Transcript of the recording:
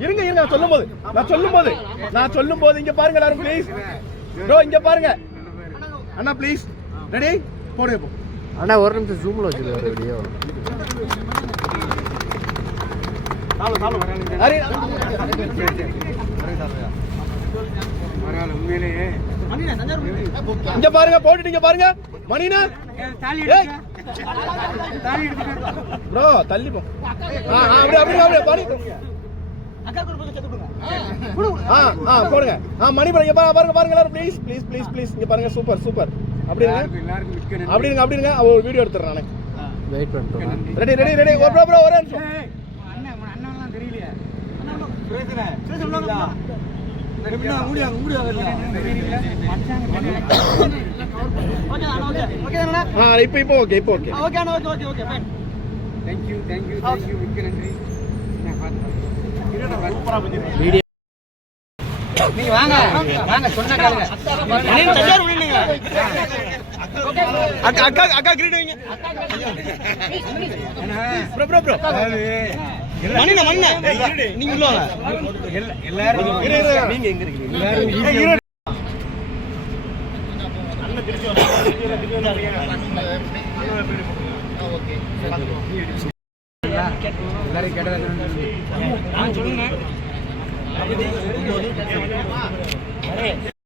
இருங்க இருங்க நான் சொல்லும் போது நான் சொல்லும் போது நான் சொல்லும் போது இங்க பாருங்க எல்லாரும் ப்ளீஸ் ப்ரோ இங்க பாருங்க. அண்ணா ப்ளீஸ் ரெடி போடுங்க இப்போ அண்ணா ஒரு நிமிஷம் ஜூமில் வச்சுருக்காரு வீடியோ இங்க பாருங்க போட்டுட்டு இங்க பாருங்க. மணினா ப்ரோ தள்ளி போ. ஆ ஆ, அப்படியே அப்படியே அப்படியே பாடி. போடுங்க. ஆ மணி பாருங்க பாருங்க பாருங்க எல்லாரும். ப்ளீஸ் ப்ளீஸ் ப்ளீஸ் ப்ளீஸ் இங்க பாருங்க சூப்பர் சூப்பர் அப்படி இருங்க. அப்படி இருங்க அப்படி இருங்க. ஒரு வீடியோ எடுத்துறேன் நானே. வெயிட் பண்ணிட்டோம் ரெடி ரெடி ரெடி ஒரு ப்ரோ ப்ரோ ஒரே நிமிஷம். இப்போ இப்போ ஓகே இப்போ ஓகே வீடியோ நீங்க வாங்க. வாங்க சொன்ன காலுங்க அக்கா அக்கா அக்கா கிரீட் வைங்க ப்ரோ ப்ரோ ப்ரோ நீங்க உள்ள வாங்க எல்லாரும் நீங்க எங்க இருக்கீங்க எல்லாரும் கேட்டதா 이게왜이렇게어딘지아 세?